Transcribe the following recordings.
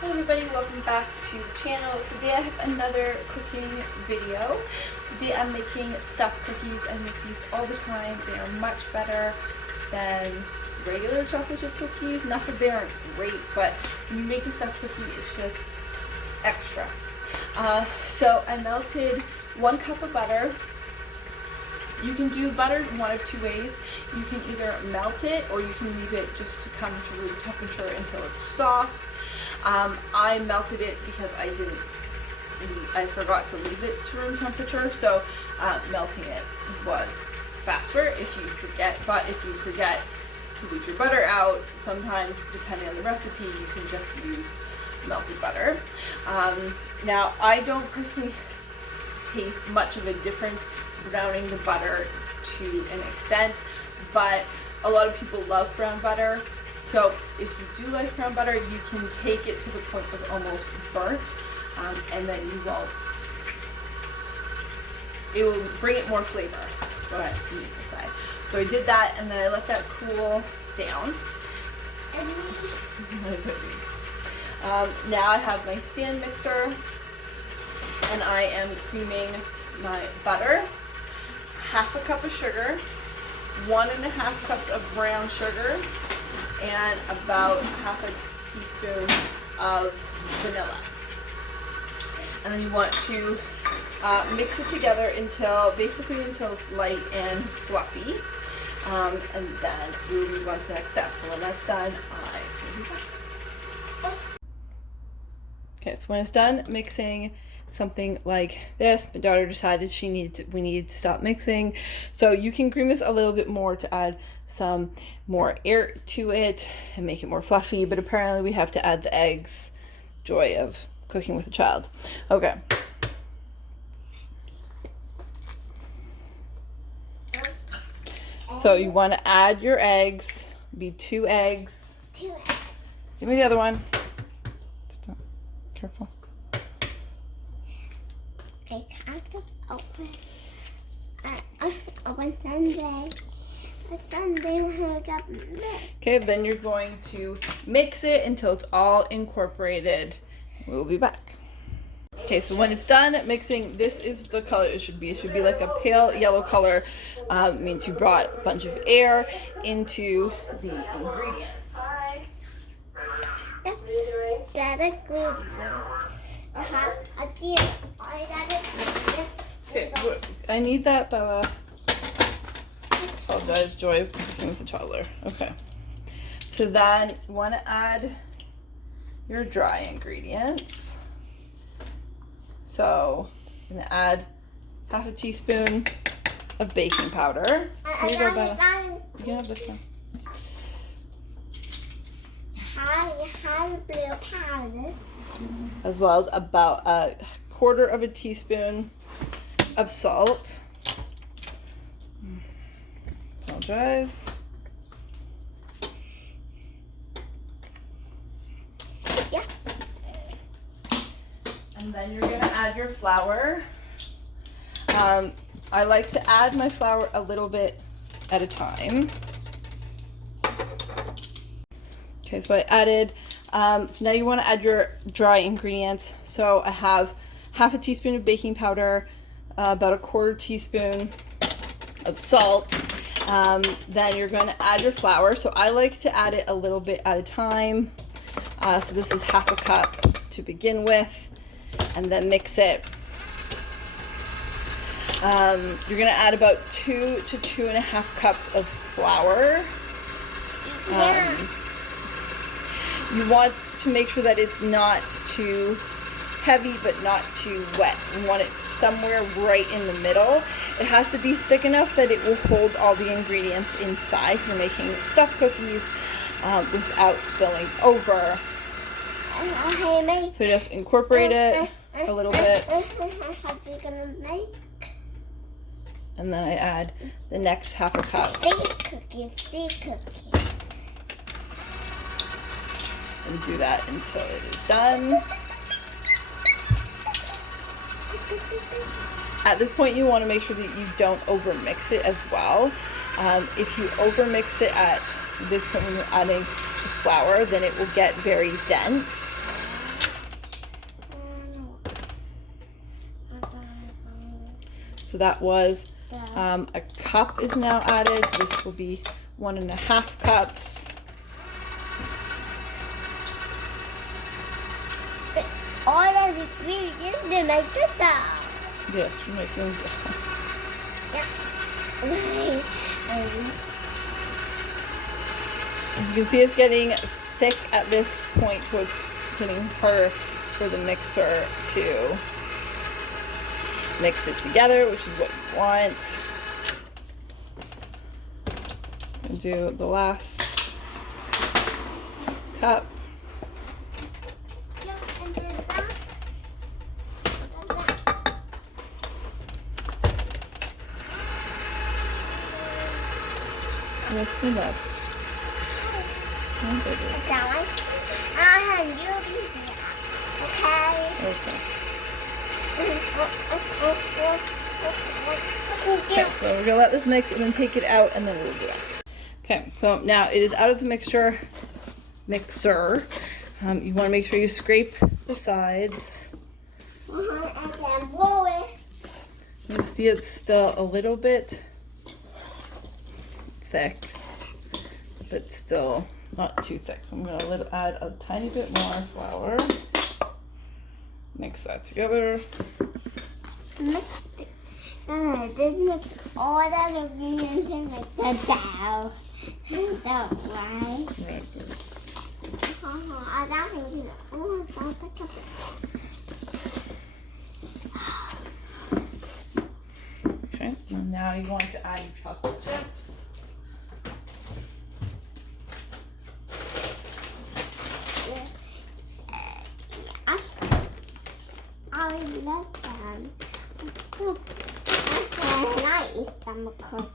Hi everybody, welcome back to the channel. So today I have another cooking video. So today I'm making stuffed cookies. I make these all the time. They are much better than regular chocolate chip cookies. Not that they aren't great, but when you make a stuffed cookie, it's just extra. So I melted 1 cup of butter. You can do butter one of 2 ways. You can either melt it or you can leave it just to come to room temperature until it's soft. I melted it because I forgot to leave it to room temperature, so melting it was faster if you forget. But if you forget to leave your butter out, sometimes depending on the recipe, you can just use melted butter. Now I don't personally taste much of a difference browning the butter to an extent, but a lot of people love brown butter. So if you do like brown butter, you can take it to the point of almost burnt, and then it will bring it more flavor. Go ahead, you decide. So I did that, and then I let that cool down. Now I have my stand mixer, and I am creaming my butter, 1/2 cup of sugar, 1.5 cups of brown sugar, and about 1/2 teaspoon of vanilla. And then you want to mix it together until it's light and fluffy. And then we will move on to the next step. So when that's done, I will be back. Okay, so when it's done mixing something like this, my daughter decided we needed to stop mixing. So you can cream this a little bit more to add some more air to it and make it more fluffy, but apparently we have to add the eggs. Joy of cooking with a child. Okay. So you want to add your eggs, be 2 eggs. 2 eggs. Give me the other one. Stop. Careful. I can't open. Open Sunday. Sunday when I got milk. Okay, then you're going to mix it until it's all incorporated. We'll be back. Okay, so when it's done mixing, this is the color it should be. It should be like a pale yellow color. It means you brought a bunch of air into the ingredients. Hi. What are you doing? That's good. I did. Okay, I need that, Bella. Apologize, joy of cooking with a toddler. Okay. So then you want to add your dry ingredients. So I'm going to add 1/2 teaspoon of baking powder. Here you go, Bella. You can have this one. Blue powder. As well as about 1/4 teaspoon of salt. Apologize. Yeah. And then you're going to add your flour. I like to add my flour a little bit at a time. Okay, so I added, so now you want to add your dry ingredients. So I have 1/2 teaspoon of baking powder, about 1/4 teaspoon of salt. Then you're going to add your flour. So I like to add it a little bit at a time. So this is 1/2 cup to begin with, and then mix it. You're going to add about 2 to 2.5 cups of flour. You want to make sure that it's not too heavy but not too wet. You want it somewhere right in the middle. It has to be thick enough that it will hold all the ingredients inside. You're making stuffed cookies without spilling over. So just incorporate it a little bit. How are you gonna make? And then I add the next 1/2 cup. Big cookie. And do that until it is done. At this point, you want to make sure that you don't overmix it as well. If you overmix it at this point when you're adding the flour, then it will get very dense. So that was a cup is now added. So this will be 1.5 cups. All of the ingredients to make the dough. Yes, we're making dough. Yeah. As you can see, it's getting thick at this point, so it's getting harder for the mixer to mix it together, which is what you want. And do the last cup. Yeah, and then that. Yes, my love. Oh, baby. And you'll be there. Okay? Okay. Okay, so we're gonna let this mix and then take it out and then we'll do that. Okay, so now it is out of the mixer. You want to make sure you scrape the sides. And then blow it. You can see it's still a little bit thick, but still not too thick. So I'm gonna add a tiny bit more flour. Mix that together. Mix it. This mix all the ingredients and make the dough. Dough, right? Right. I don't think you. Okay, and now you want to add your chocolate chips. I love them. And I eat them because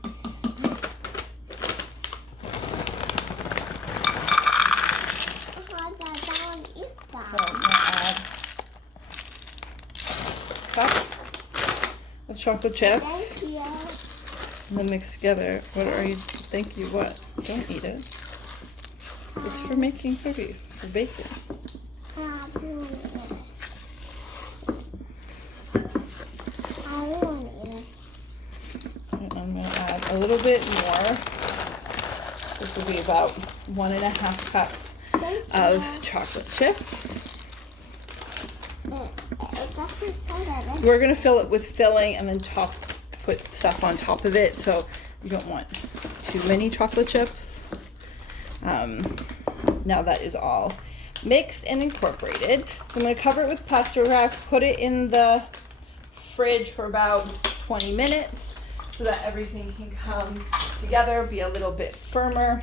I don't eat So I'm them. gonna add a cup of chocolate chips Thank you. and then mix together. What are you? Thank you. What? Don't eat it. It's for making cookies, for baking. And I'm gonna add a little bit more. This will be about 1.5 cups of chocolate chips. We're gonna fill it with filling and then put stuff on top of it, so you don't want too many chocolate chips. Now that is all mixed and incorporated. So I'm gonna cover it with plastic wrap, put it in the fridge for about 20 minutes so that everything can come together, be a little bit firmer.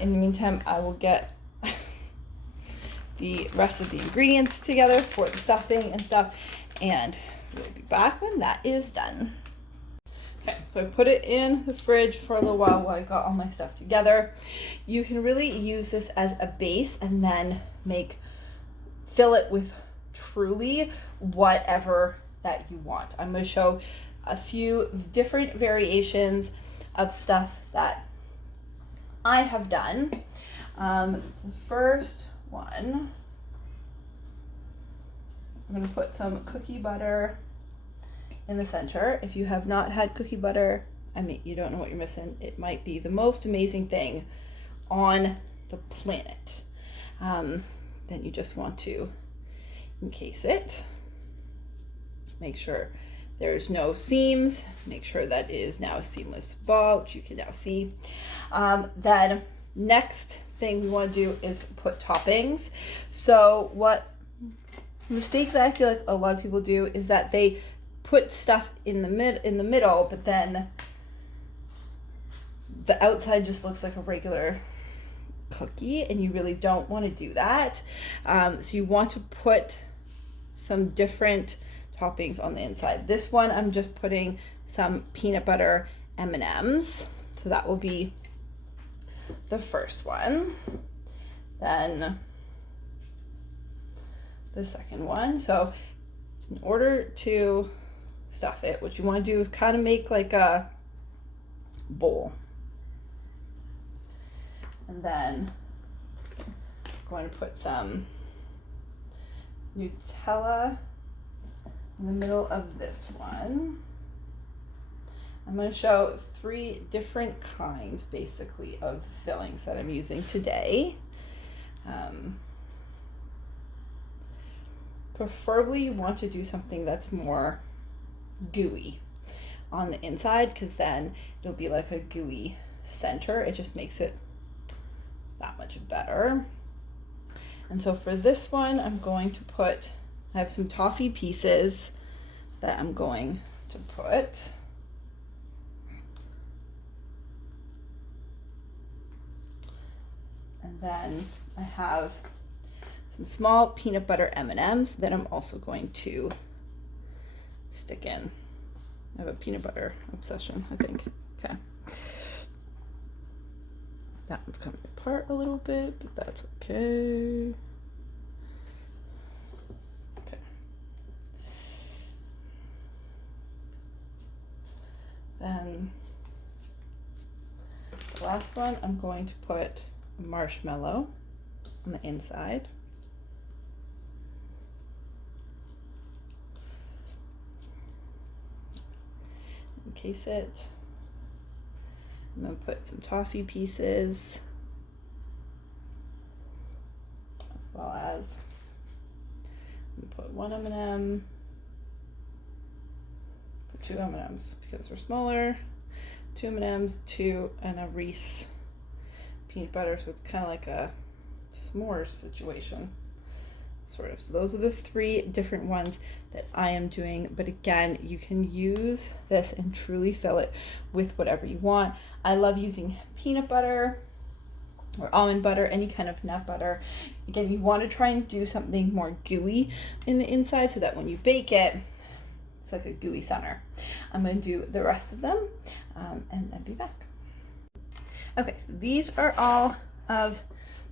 In the meantime, I will get the rest of the ingredients together for the stuffing and stuff, and we'll be back when that is done. Okay, so I put it in the fridge for a little while I got all my stuff together. You can really use this as a base and then fill it with truly whatever that you want. I'm going to show a few different variations of stuff that I have done. The first one, I'm going to put some cookie butter in the center. If you have not had cookie butter, I mean, you don't know what you're missing. It might be the most amazing thing on the planet. Then you just want to encase it. Make sure there's no seams. Make sure that it is now a seamless ball, which you can now see. Then next thing we want to do is put toppings. So what mistake that I feel like a lot of people do is that they put stuff in the middle, but then the outside just looks like a regular cookie, and you really don't want to do that. So you want to put some different toppings on the inside. This one, I'm just putting some peanut butter M&Ms. So that will be the first one. Then the second one. So in order to stuff it, what you want to do is kind of make like a bowl. And then I'm going to put some Nutella in the middle of this one. I'm going to show 3 different kinds, basically, of fillings that I'm using today. Preferably, you want to do something that's more gooey on the inside, because then it'll be like a gooey center. It just makes it that much better. And so for this one, I'm going to put, I have some toffee pieces that I'm going to put. And then I have some small peanut butter M&Ms that I'm also going to stick in. I have a peanut butter obsession, I think. Okay. That one's coming apart a little bit, but that's okay. Okay. Then the last one, I'm going to put a marshmallow on the inside. Encase it. I'm going to put some toffee pieces, as well as I'm going to put 1 M&M, put 2 M&Ms because they're smaller, 2 M&Ms, 2, and a Reese peanut butter, so it's kind of like a s'mores situation, sort of. So those are the 3 different ones that I am doing, but again, you can use this and truly fill it with whatever you want. I love using peanut butter or almond butter, any kind of nut butter. Again, you want to try and do something more gooey in the inside so that when you bake it, it's like a gooey center. I'm going to do the rest of them and then be back. Okay, so these are all of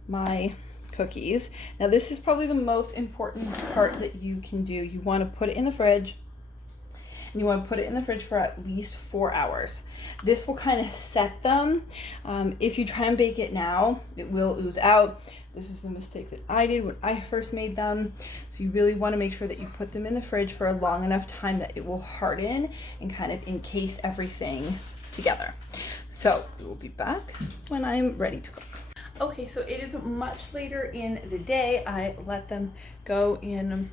my cookies. Now this is probably the most important part that you can do. You want to put it in the fridge, and you want to put it in the fridge for at least 4 hours. This will kind of set them. If you try and bake it now, it will ooze out. This is the mistake that I did when I first made them. So you really want to make sure that you put them in the fridge for a long enough time that it will harden and kind of encase everything together. So we will be back when I'm ready to cook. Okay, so it is much later in the day. I let them go in the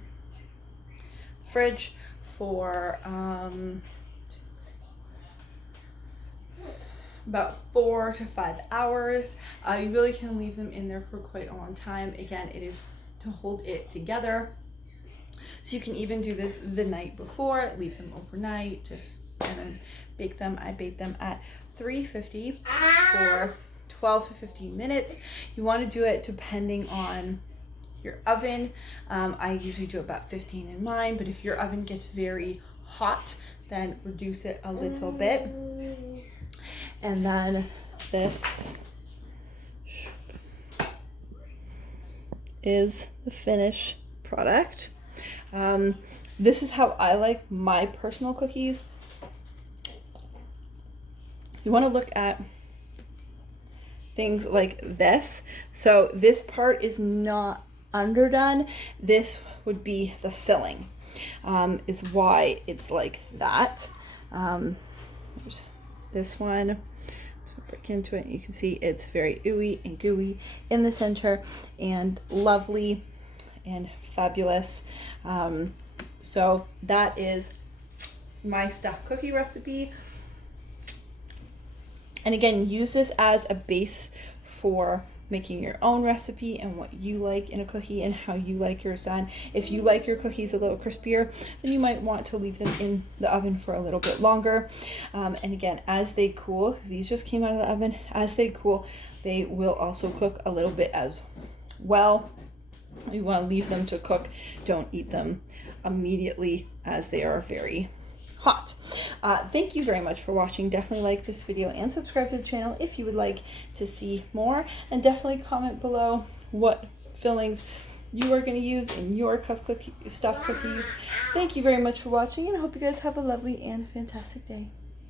fridge for about 4 to 5 hours. You really can leave them in there for quite a long time. Again, it is to hold it together. So you can even do this the night before, leave them overnight, and then bake them. I bake them at 350 for 12 to 15 minutes. You want to do it depending on your oven. I usually do about 15 in mine, but if your oven gets very hot, then reduce it a little bit. And then this is the finished product. This is how I like my personal cookies. You want to look at things like this. So this part is not underdone. This would be the filling, is why it's like that. There's this one. Break into it. You can see it's very ooey and gooey in the center and lovely and fabulous. So that is my stuffed cookie recipe. And again, use this as a base for making your own recipe and what you like in a cookie and how you like yours done. If you like your cookies a little crispier, then you might want to leave them in the oven for a little bit longer. And again, as they cool, because these just came out of the oven, as they cool, they will also cook a little bit as well. You want to leave them to cook. Don't eat them immediately as they are very hot. Thank you very much for watching. Definitely like this video and subscribe to the channel if you would like to see more, and definitely comment below what fillings you are going to use in your stuffed cookies. Thank you very much for watching, and I hope you guys have a lovely and fantastic day.